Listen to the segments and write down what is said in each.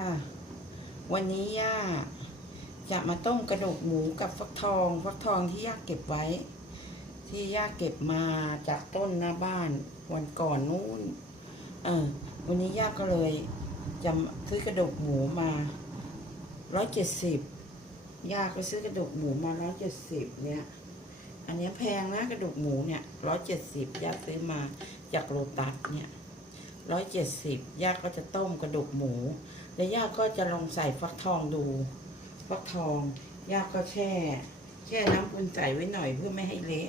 ค่ะ วันนี้ย่าจะมาต้มกระดูกหมูกับฟักทองฟักทองที่ย่าเก็บไว้ ที่ย่าเก็บมาจากต้นหน้าบ้านวันก่อนนู้นเออ วันนี้ย่าก็เลยจะซื้อกระดูกหมูมาร้อยเจ็ดสิบย่าก็ซื้อกระดูกหมูมาร้อยเจ็ดสิบเนี่ย อันนี้แพงนะกระดูกหมูเนี่ยร้อยเจ็ดสิบย่าซื้อมาจากโลตัสเนี่ยร้อยเจ็ดสิบย่าก็จะต้มกระดูกหมู แล้วย่าก็จะลองใส่ฟักทองดู ฟักทองย่าก็แช่ แช่น้ำปูนใส่ไว้หน่อยเพื่อไม่ให้เละ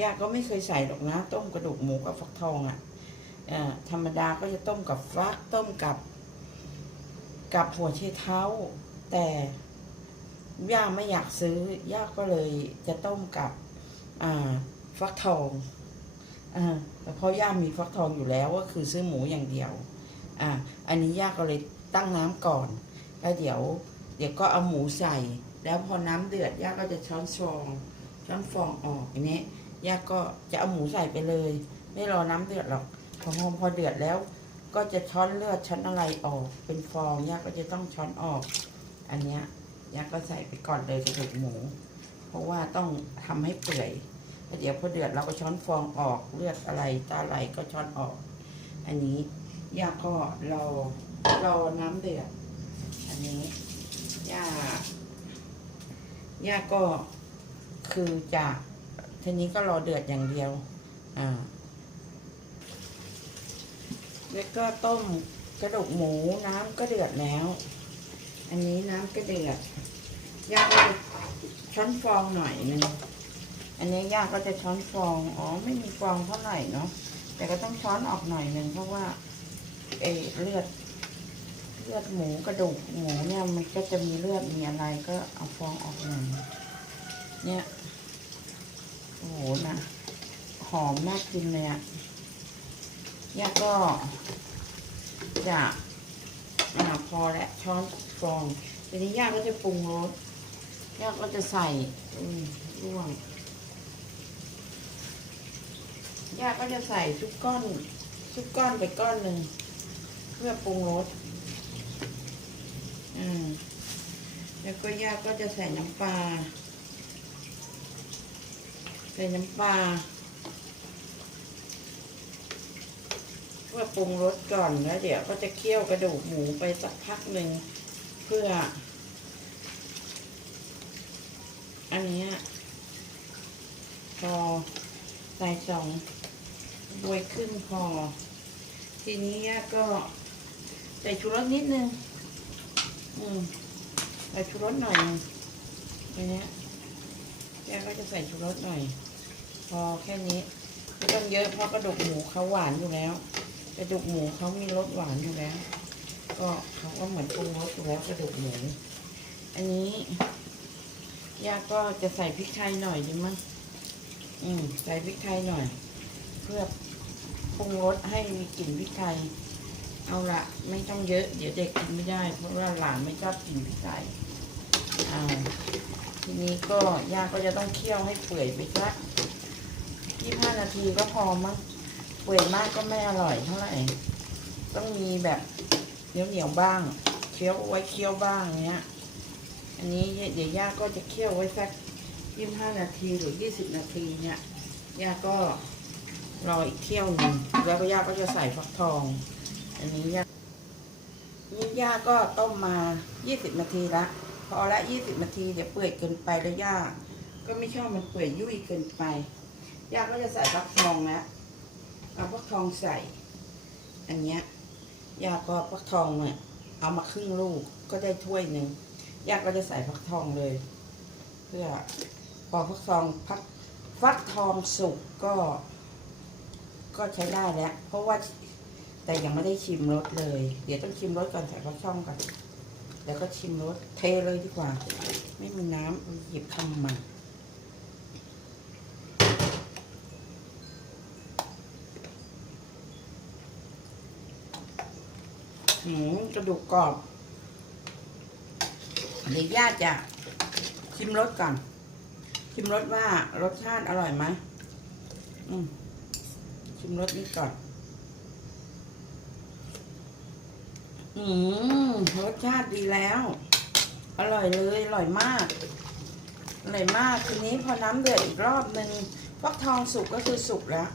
ย่าก็ไม่เคยใส่หรอกนะต้มกระดูกหมูกับฟักทองอะ่ะอ่อธรรมดาก็จะต้มกับฟักต้มกับ กับหัวไชเท้า แต่ย่าไม่อยากซื้อย่าก็เลยจะต้มกับอ่าฟักทองอ่าเพราะย่ามีฟักทองอยู่แล้วก็คือซื้อหมูอย่างเดียว อ่า อันนี้ย่าก็เลย ตั้งน้ำก่อน แล้วเดี๋ยว เดี๋ยวก็เอาหมูใส่ แล้วพอน้ำเดือดย่าก็จะช้อนฟอง ช้อนฟองออกอย่างนี้ย่าก็จะเอาหมูใส่ไปเลย ไม่รอน้ำเดือดหรอกพอพอพอเดือดแล้ว ก็จะช้อนเลือดช้อนอะไรออก เป็นฟองย่าก็จะต้องช้อนออก อันเนี้ยย่าก็ใส่ไปก่อนเลยกระดูกหมู เพราะว่าต้องทำให้เปื่อยแล้วเดี๋ยวพอเดือดเราก็ช้อนฟองออกเลือดอะไรตาไหลก็ช้อนออก อันนี้ย่าก็รอ รอน้ำเดือดอันนี้ย่าย่าก็คือจะทีนี้ก็รอเดือดอย่างเดียว อ่า แล้วก็ต้มกระดูกหมูน้ำก็เดือดแล้ว อันนี้น้ำก็เดือดย่าก็จะช้อนฟองหน่อยนึงอันนี้ย่าก็จะช้อนฟอง อ๋อ ไม่มีฟองเท่าไหร่เนาะ แต่ก็ต้องช้อนออกหน่อยนึงเพราะว่าเอเลือด ลือดหมูกระดูกหมูเนี่ยมันก็จะมีเลือดมีอะไรก็เอาฟองออกหน่อยเนี่ย โอ้โหนะหอมมากกินเลยอะย่าก็จะอ่าพอแล้วช้อนฟองทีนี้ย่าก็จะปรุงรสย่าก็จะใส่ร่วงย่าก็จะใส่ทุกก้อนทุกก้อนไปก้อนหนึ่งเพื่อปรุงรส อืมแล้ว ก็ย่าก็จะใส่น้ำปลา ใส่น้ำปลาเพื่อปรุงรสก่อนแล้วเดี๋ยวก็จะเคี่ยวกระดูกหมูไปสักพักหนึ่งเพื่อ อันนี้พอใส่สองบวยครึ่งพอ ทีนี้ย่าก็ใส่ชูรสนิดนึง อืม ใส่ชูรสหน่อยหนึ่งเนี้ยแกก็จะใส่ชูรสหน่อย พอแค่นี้ไม่ต้องเยอะเพราะกระดูกหมูเขาหวานอยู่แล้วกระดูกหมูเขามีรสหวานอยู่แล้ว ก็เขาก็เหมือนปรุงรสอยู่แล้วกระดูกหมูอันนี้ย่าก็จะใส่พริกไทยหน่อยดีมั้งอืมใส่พริกไทยหน่อย เพื่อปรุงรสให้มีกลิ่นพริกไทย เอาละไม่ต้องเยอะ เดี๋ยวเด็กกินไม่ได้ เพราะว่าหลานไม่ชอบกินพริกไทยอ่าทีนี้ก็ย่าก็จะต้องเคี่ยวให้เปื่อยไปสักยี่ห้านาทีก็พอมั้งเปื่อยมากก็ไม่อร่อยเท่าไหร่ต้องมีแบบเหนียวเหนียวๆบ้างเคี้ยวไว้เคี้ยวบ้างเนี้ย อันนี้เดี๋ยวย่าก็จะเคี่ยวไว้สักยี่ห้านาทีหรือยี่สิบนาทีเนี่ยย่าก็รออีกเที่ยวนึงแล้วก็ย่าก็จะใส่ฟักทอง อันนี้ย่านี่ย่าก็ต้มมายี่สิบนาทีละพอละยี่สิบนาทีเดี๋ยวเปื่อยเกินไปแล้วย่าก็ไม่ชอบมันเปื่อยยุ่ยเกินไปย่าก็จะใส่ฟักทองแล้วเอาฟักทองใส่ อันเนี้ยย่าก็ฟักทองเนี่ยเอามาครึ่งลูกก็ได้ถ้วยหนึ่งย่าก็จะใส่ฟักทองเลย เพื่อพอฟักทองพักฟักทองสุกก็ ก็ใช้ได้แล้วเพราะว่า แต่ยังไม่ได้ชิมรสเลย เดี๋ยวต้องชิมรสก่อนใส่ฟักทองก่อนแล้วก็ชิมรสเทเลยดีกว่า ไม่มีน้ำหยิบทำมาหืมกระดูกกรอบเดี๋ยวย่าจะชิมรสก่อน ชิมรสว่ารสชาติอร่อยไหมอืมชิมรสนี้ก่อน อืมรสชาติดีแล้ว อร่อยเลย อร่อยมาก อร่อยมาก ทีนี้พอน้ำเดือดอีกรอบหนึ่งฟักทองสุกก็คือสุกแล้ว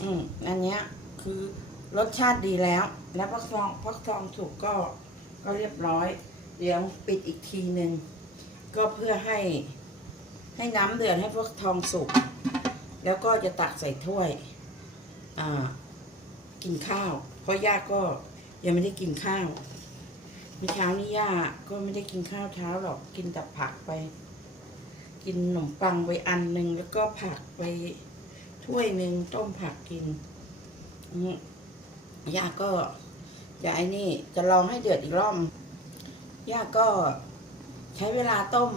อืม อันเนี้ย คือรสชาติดีแล้ว แล้วฟักทองฟักทองสุกก็ ก็เรียบร้อย เดี๋ยวปิดอีกทีหนึ่ง ก็เพื่อให้ ให้น้ำเดือดให้ฟักทองสุก แล้วก็จะตักใส่ถ้วย อ่า กินข้าว เพราะย่าก็ ยังไม่ได้กินข้าวเมื่อเช้านี้ย่าก็ไม่ได้กินข้าวเช้าหรอกกินแต่ผักไป กินขนมปังไปอันหนึ่งแล้วก็ผักไปถ้วยหนึ่งต้มผักกินย่าก็จะไอ้นี่จะลองให้เดือดอีกรอบย่าก็ใช้เวลาต้ม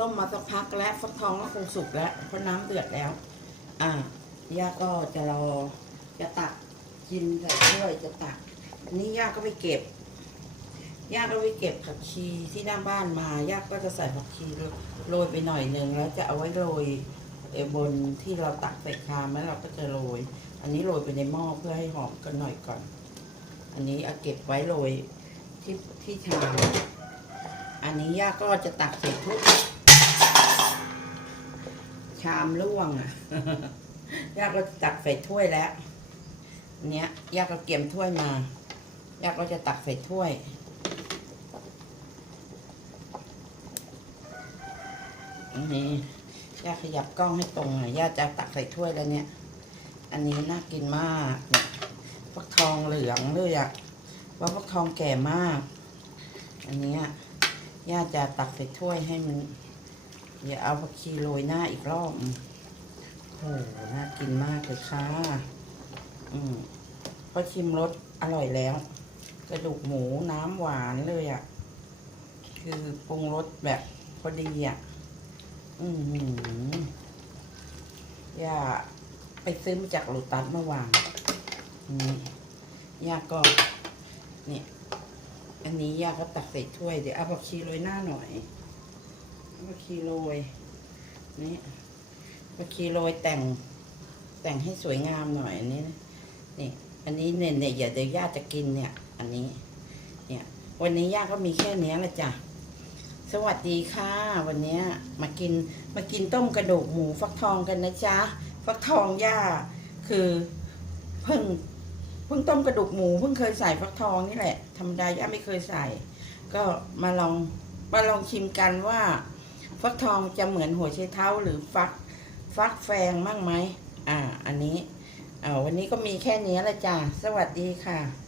ต้มมาสักพักแล้วฟักทองก็คงสุกแล้วเพราะน้ำเดือดแล้ว อ่าย่าก็จะรอจะตักกินใส่ถ้วยจะตัก อันนี้ย่าก็ไปเก็บย่าก็ไปเก็บผักชีที่หน้าบ้านมาย่าก็จะใส่ผักชีโรยไปหน่อยหนึ่งแล้วจะเอาไว้โรยบนที่เราตักใส่ชามแล้วเราก็จะโรย อันนี้โรยไปในหม้อเพื่อให้หอมกันหน่อยก่อน อันนี้เอาเก็บไว้โรยที่ที่ชามอันนี้ย่าก็จะตักใส่ทุกชามล่วงอะย่าก็ตักใส่ถ้วยแล้วอันเนี้ยย่าก็เกียมถ้วยมา ย่าก็จะตักใส่ถ้วยอันนี้ย่าขยับกล้องให้ตรงหน่อยย่าจะตักใส่ถ้วยแล้วเนี่ย อันนี้น่ากินมากเนี่ยฟักทองเหลืองเลยอะว่าฟักทองแก่มาก อันนี้ยย่าจะตักใส่ถ้วยให้มันอย่าเอาผักชีโรยหน้าอีกรอบโอ้โหน่ากินมากเลยค่ะ อืมพอชิมรสอร่อยแล้ว กระดูกหมูน้ำหวานเลยอะ่ะ คือปรุงรสแบบพอดีอะ่ะ อือหือย่าไปซื้อมาจากโลตัสเมื่อวานนี่ย่าก็เนี่ยอันนี้ย่าก็ตักใส่ถ้วย เดี๋ยวเอาผักชีโรยหน้าหน่อยผักชีโรยนี่ผักชีโรยแต่ง แต่งให้สวยงามหน่อยอันนี้นะนี่ อันนี้เนี่ยเนี่ยอย่าเดี๋ยวย่าจะกินเนี่ย อันนี้ เนี่ย วันนี้ย่าก็มีแค่นี้แหละจ้ะสวัสดีค่ะ วันนี้มากินมากินต้มกระดูกหมูฟักทองกันนะจ๊ะฟักทองย่าคือเพิ่งเพิ่งต้มกระดูกหมูเพิ่งเคยใส่ฟักทองนี่แหละธรรมดาย่าไม่เคยใส่ ก็มาลองมาลองชิมกันว่า ฟักทองจะเหมือนหัวไชเท้าหรือฟักฟักแฟงมั่งไหมอ่า อันนี้อ่าวันนี้ก็มีแค่นี้แหละจ้ะสวัสดีค่ะ